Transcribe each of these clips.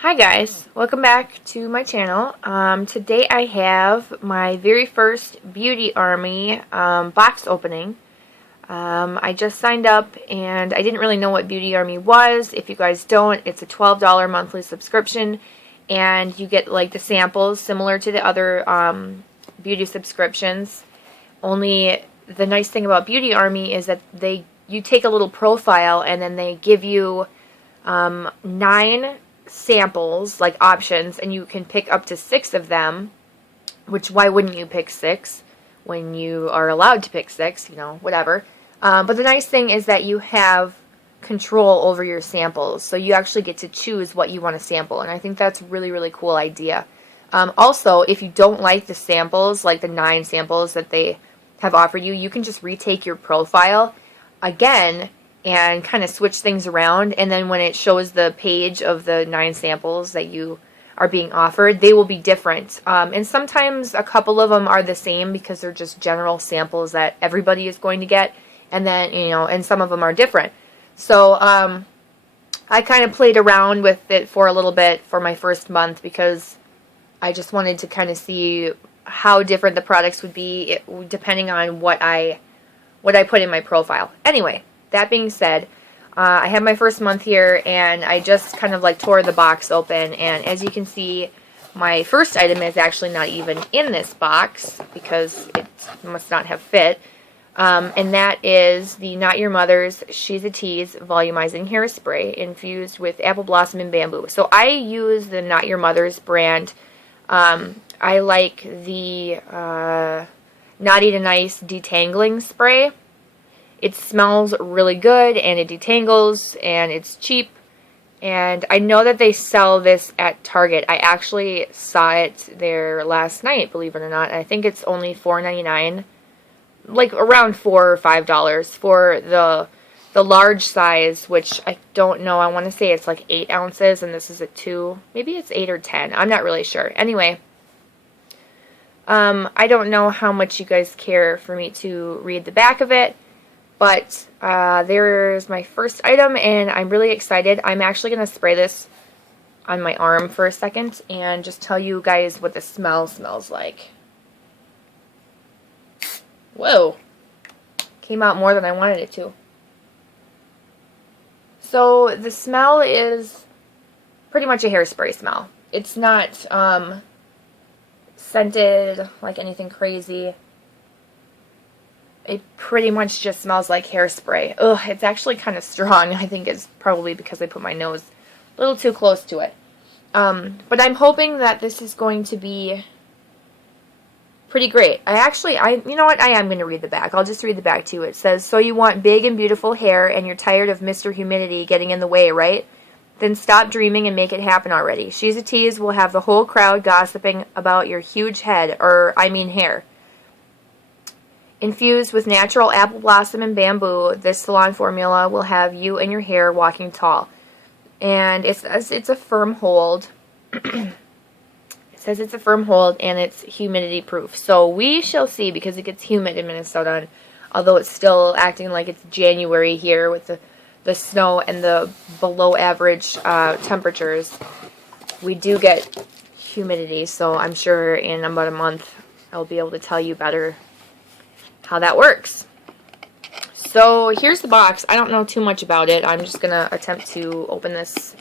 Hi guys, welcome back to my channel. Today I have my very first Beauty Army box opening. I just signed up and I didn't really know what Beauty Army was. If you guys don't, it's a $12 monthly subscription and you get like the samples similar to the other beauty subscriptions. Only the nice thing about Beauty Army is that you take a little profile and then they give you 9 samples, like options, and you can pick up to 6 of them, which why wouldn't you pick 6 when you are allowed to pick 6, you know, whatever. But the nice thing is that you have control over your samples, so you actually get to choose what you want to sample, and I think that's a really, really cool idea. Also, if you don't like the samples, like the 9 samples that they have offered you, you can just retake your profile again and kind of switch things around, and then when it shows the page of the 9 samples that you are being offered, they will be different. And sometimes a couple of them are the same because they're just general samples that everybody is going to get, and then, you know, and some of them are different. So I kind of played around with it for a little bit for my first month because I just wanted to kind of see how different the products would be depending on what I put in my profile. Anyway, that being said, I have my first month here, and I just kind of like tore the box open, and as you can see, my first item is actually not even in this box because it must not have fit, and that is the Not Your Mother's She's a Tease Volumizing Hairspray infused with apple blossom and bamboo. So I use the Not Your Mother's brand. I like the Naughty to Nice Detangling Spray. It smells really good, and it detangles, and it's cheap, and I know that they sell this at Target. I actually saw it there last night, believe it or not. I think it's only $4.99, like around $4 or $5 for the large size, which I don't know. I want to say it's like 8 ounces, and this is a 2. Maybe it's 8 or 10. I'm not really sure. Anyway, I don't know how much you guys care for me to read the back of it. But there's my first item, and I'm really excited. I'm actually going to spray this on my arm for a second and just tell you guys what the smell smells like. Whoa. Came out more than I wanted it to. So the smell is pretty much a hairspray smell. It's not scented like anything crazy. It pretty much just smells like hairspray. Ugh, it's actually kind of strong. I think it's probably because I put my nose a little too close to it. But I'm hoping that this is going to be pretty great. You know what? I am going to read the back. I'll just read the back too. It says, so you want big and beautiful hair and you're tired of Mr. Humidity getting in the way, right? Then stop dreaming and make it happen already. She's a Tease will have the whole crowd gossiping about your huge head, hair. Infused with natural apple blossom and bamboo, this salon formula will have you and your hair walking tall. And it says it's a firm hold. It says it's a firm hold and it's humidity proof. So we shall see, because it gets humid in Minnesota, and although it's still acting like it's January here with the snow and the below average temperatures, we do get humidity. So I'm sure in about a month I'll be able to tell you better how that works. So here's the box. I don't know too much about it. I'm just gonna attempt to open this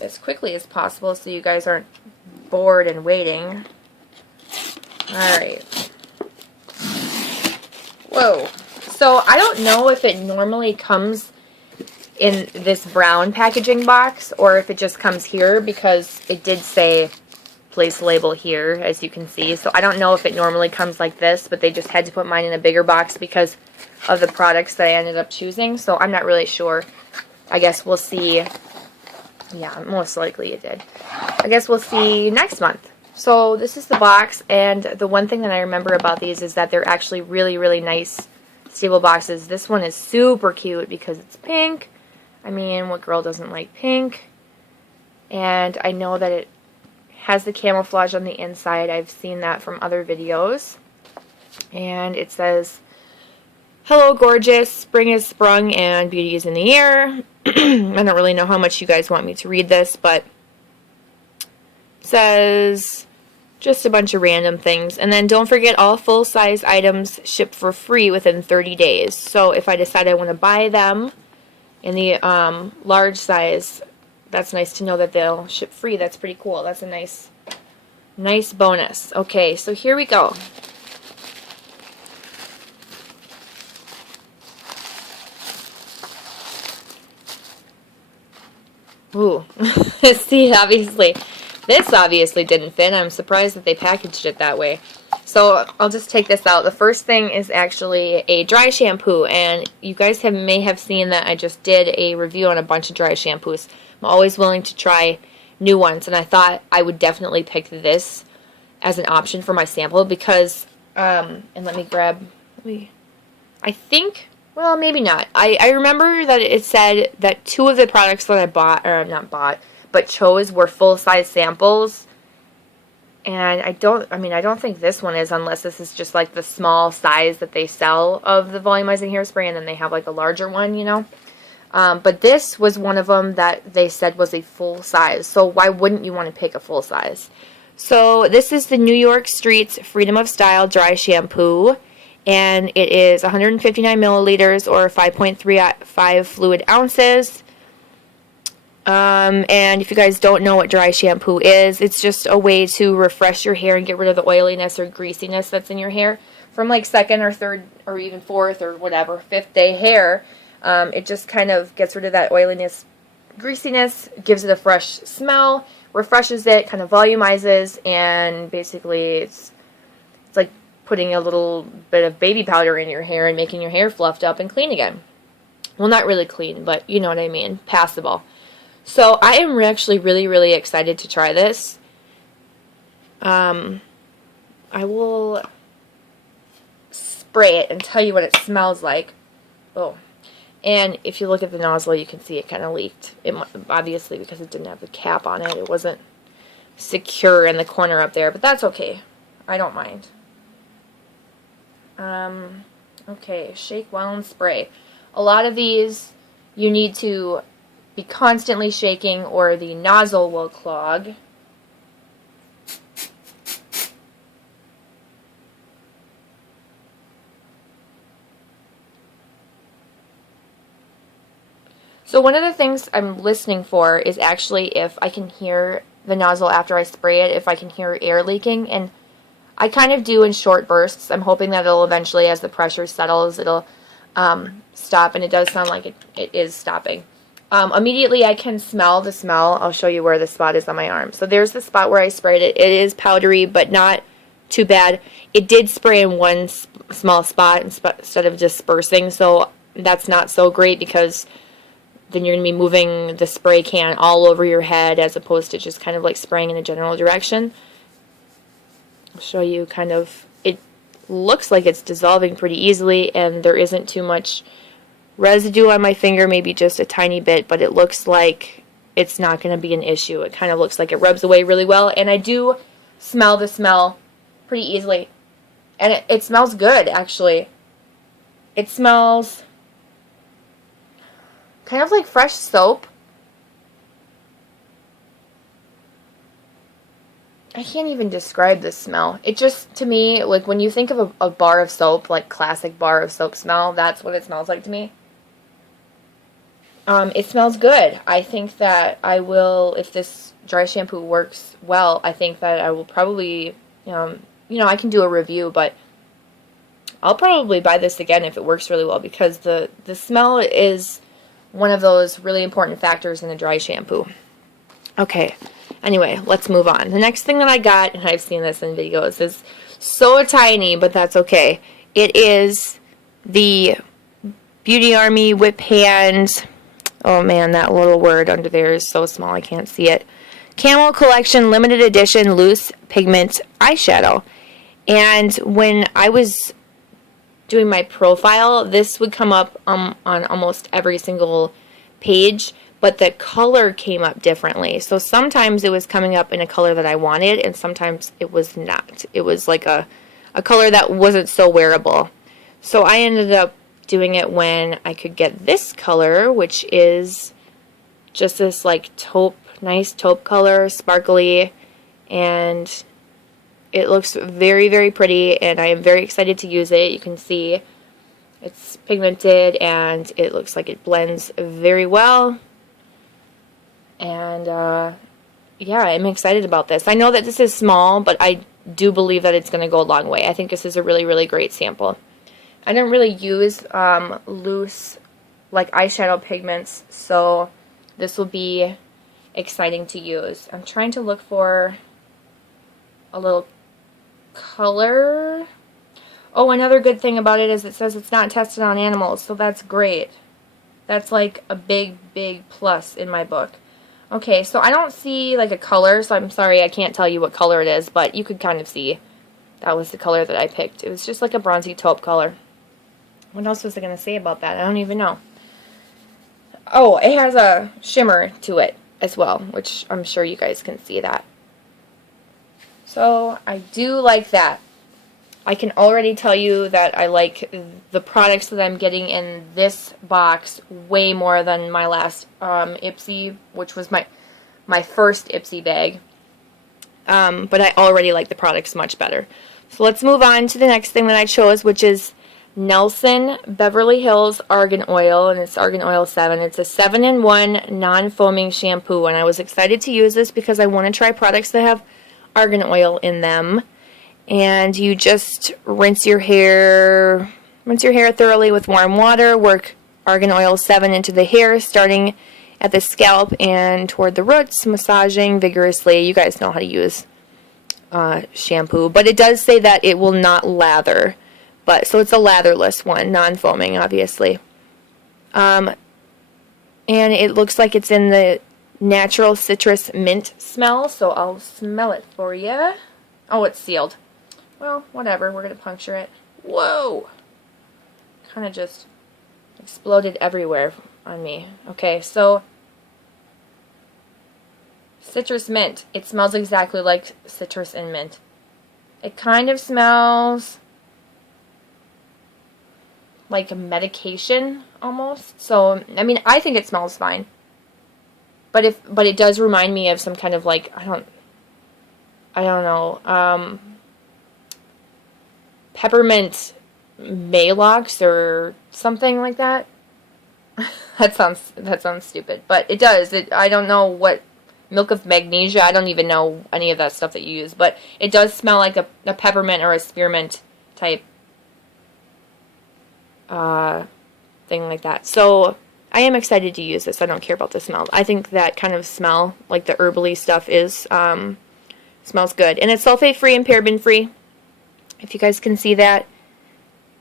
as quickly as possible so you guys aren't bored and waiting. Alright. Whoa. So I don't know if it normally comes in this brown packaging box or if it just comes here, because it did say place label here, as you can see. So I don't know if it normally comes like this, but they just had to put mine in a bigger box because of the products that I ended up choosing. So I'm not really sure. I guess we'll see. Yeah, most likely it did. I guess we'll see next month. So this is the box, and the one thing that I remember about these is that they're actually really, really nice stable boxes. This one is super cute because it's pink. I mean, what girl doesn't like pink? And I know that it has the camouflage on the inside. I've seen that from other videos. And it says, hello gorgeous, spring has sprung and beauty is in the air. I don't really know how much you guys want me to read this, but it says just a bunch of random things. And then don't forget, all full-size items ship for free within 30 days. So if I decide I want to buy them in the large size, that's nice to know that they'll ship free. That's pretty cool. That's a nice bonus. Okay, so here we go. Ooh. See, this obviously didn't fit. I'm surprised that they packaged it that way. So I'll just take this out. The first thing is actually a dry shampoo, and you guys may have seen that I just did a review on a bunch of dry shampoos. I'm always willing to try new ones, and I thought I would definitely pick this as an option for my sample because, and I think, well, maybe not. I remember that it said that 2 of the products that I bought, or not bought, but chose were full-size samples. And I don't think this one is, unless this is just like the small size that they sell of the volumizing hairspray, and then they have like a larger one, you know. But this was one of them that they said was a full size. So why wouldn't you want to pick a full size? So this is the New York Streets Freedom of Style Dry Shampoo. And it is 159 milliliters or 5.35 fluid ounces. And if you guys don't know what dry shampoo is, it's just a way to refresh your hair and get rid of the oiliness or greasiness that's in your hair from like 2nd or 3rd or even 4th or whatever, 5th day hair. It just kind of gets rid of that oiliness, greasiness, gives it a fresh smell, refreshes it, kind of volumizes, and basically it's like putting a little bit of baby powder in your hair and making your hair fluffed up and clean again. Well, not really clean, but you know what I mean, passable. So I am actually really, really excited to try this. I will spray it and tell you what it smells like. Oh, and if you look at the nozzle, you can see it kind of leaked. It obviously, because it didn't have the cap on it, it wasn't secure in the corner up there, but that's okay. I don't mind. Okay, shake well and spray. A lot of these you need to be constantly shaking or the nozzle will clog. So one of the things I'm listening for is actually if I can hear the nozzle after I spray it, if I can hear air leaking, and I kind of do in short bursts. I'm hoping that it'll eventually, as the pressure settles, it'll stop, and it does sound like it is stopping. Immediately I can smell the smell. I'll show you where the spot is on my arm. So there's the spot where I sprayed it. It is powdery, but not too bad. It did spray in one small spot instead of dispersing, so that's not so great because then you're going to be moving the spray can all over your head as opposed to just kind of like spraying in a general direction. I'll show you kind of, it looks like it's dissolving pretty easily and there isn't too much residue on my finger, maybe just a tiny bit, but it looks like it's not going to be an issue. It kind of looks like it rubs away really well, and I do smell the smell pretty easily. And it smells good, actually. It smells kind of like fresh soap. I can't even describe this smell. It just, to me, like when you think of a bar of soap, like classic bar of soap smell, that's what it smells like to me. It smells good. I think that I will, if this dry shampoo works well, I think that I will probably, I can do a review, but I'll probably buy this again if it works really well because the smell is one of those really important factors in a dry shampoo. Okay, anyway, let's move on. The next thing that I got, and I've seen this in videos, is so tiny, but that's okay. It is the Beauty Army Whip Hand. Oh man, that little word under there is so small I can't see it. Camel Collection Limited Edition Loose Pigment Eyeshadow. And when I was doing my profile, this would come up on almost every single page, but the color came up differently. So sometimes it was coming up in a color that I wanted, and sometimes it was not. It was like a color that wasn't so wearable. So I ended up doing it when I could get this color, which is just this like taupe, nice taupe color, sparkly, and it looks very, very pretty, and I am very excited to use it. You can see it's pigmented, and it looks like it blends very well. And yeah, I'm excited about this. I know that this is small, but I do believe that it's going to go a long way. I think this is a really, really great sample. I don't really use loose like eyeshadow pigments, so this will be exciting to use. I'm trying to look for a little color. Oh, another good thing about it is it says it's not tested on animals, so that's great. That's like a big, big plus in my book. Okay, so I don't see like a color, so I'm sorry I can't tell you what color it is, but you could kind of see that was the color that I picked. It was just like a bronzy taupe color. What else was I going to say about that? I don't even know. Oh, it has a shimmer to it as well, which I'm sure you guys can see that. So I do like that. I can already tell you that I like the products that I'm getting in this box way more than my last Ipsy, which was my first Ipsy bag. But I already like the products much better. So let's move on to the next thing that I chose, which is Nelson Beverly Hills Argan Oil, and it's Argan Oil 7. It's a 7-in-1 non-foaming shampoo, and I was excited to use this because I want to try products that have argan oil in them. And you just rinse your hair thoroughly with warm water, work Argan Oil 7 into the hair, starting at the scalp and toward the roots, massaging vigorously. You guys know how to use shampoo, but it does say that it will not lather. So it's a latherless one, non-foaming, obviously. And it looks like it's in the natural citrus mint smell, so I'll smell it for you. Oh, it's sealed. Well, whatever, we're going to puncture it. Whoa! Kind of just exploded everywhere on me. Okay, so citrus mint. It smells exactly like citrus and mint. It kind of smells like a medication almost. So, I mean, I think it smells fine. But it does remind me of some kind of like, I don't know, Peppermint Maalox or something like that. that sounds stupid, but it does. I don't know what milk of magnesia. I don't even know any of that stuff that you use, but it does smell like a peppermint or a spearmint type thing like that. So I am excited to use this. I don't care about the smell. I think that kind of smell, like the herbally stuff, is smells good, and it's sulfate free and paraben free. If you guys can see that.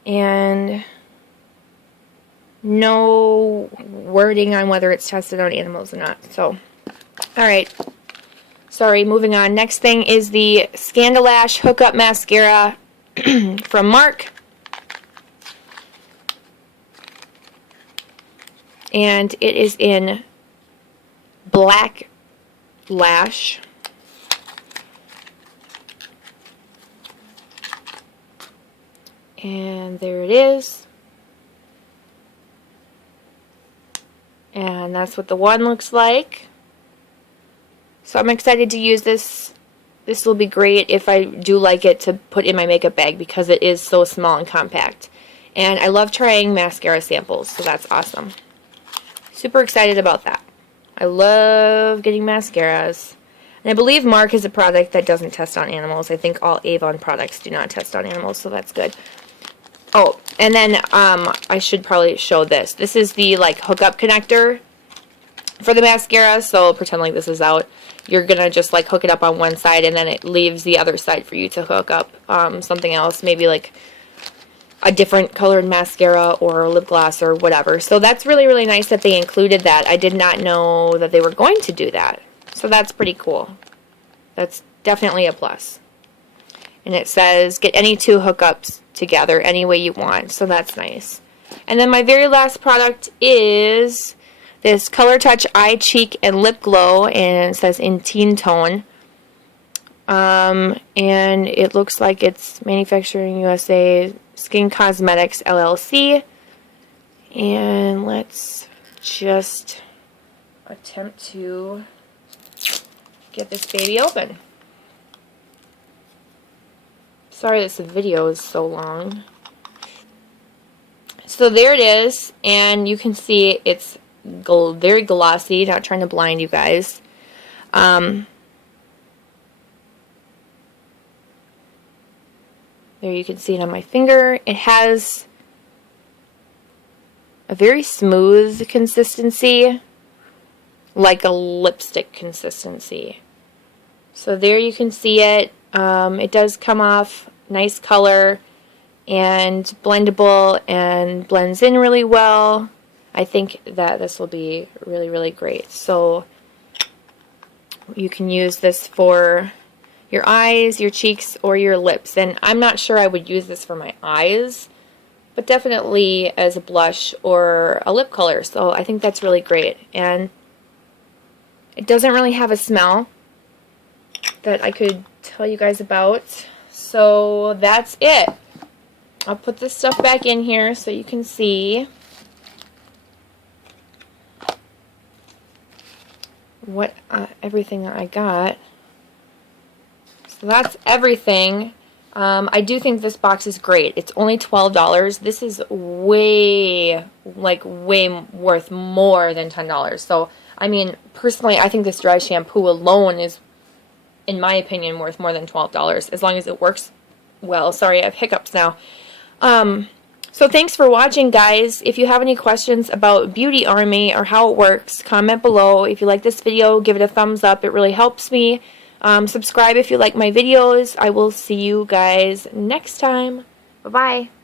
And no wording on whether it's tested on animals or not. So, alright. Sorry, moving on. Next thing is the Scandalash Hookup Mascara from Mark. And it is in Black Lash. And there it is. And that's what the one looks like. So I'm excited to use this. This will be great if I do like it to put in my makeup bag because it is so small and compact. And I love trying mascara samples, so that's awesome. Super excited about that. I love getting mascaras. And I believe Mark is a product that doesn't test on animals. I think all Avon products do not test on animals, so that's good. Oh, and then I should probably show this. This is the like hookup connector for the mascara, so pretend like this is out. You're going to just like hook it up on one side and then it leaves the other side for you to hook up something else, maybe like a different colored mascara or lip gloss or whatever. So that's really, really nice that they included that. I did not know that they were going to do that. So that's pretty cool. That's definitely a plus. And it says, get any two hookups together any way you want. So that's nice. And then my very last product is this Color Touch Eye, Cheek, and Lip Glow. And it says in Teen Tone. And it looks like it's Manufacturing USA, Skin Cosmetics, LLC. And let's just attempt to get this baby open. Sorry this video is so long. So there it is, and you can see it's very glossy. Not trying to blind you guys. There you can see it on my finger. It has a very smooth consistency, like a lipstick consistency. So there you can see it. It does come off nice color and blendable and blends in really well. I think that this will be really, really great. So you can use this for your eyes, your cheeks, or your lips. And I'm not sure I would use this for my eyes, but definitely as a blush or a lip color. So I think that's really great. And it doesn't really have a smell that I could tell you guys about. So that's it. I'll put this stuff back in here so you can see what everything that I got. So that's everything. I do think this box is great. It's only $12. This is way worth more than $10. So, I mean, personally, I think this dry shampoo alone is, in my opinion, worth more than $12, as long as it works well. Sorry, I have hiccups now. So thanks for watching, guys. If you have any questions about Beauty Army or how it works, comment below. If you like this video, give it a thumbs up. It really helps me. Subscribe if you like my videos. I will see you guys next time. Bye-bye.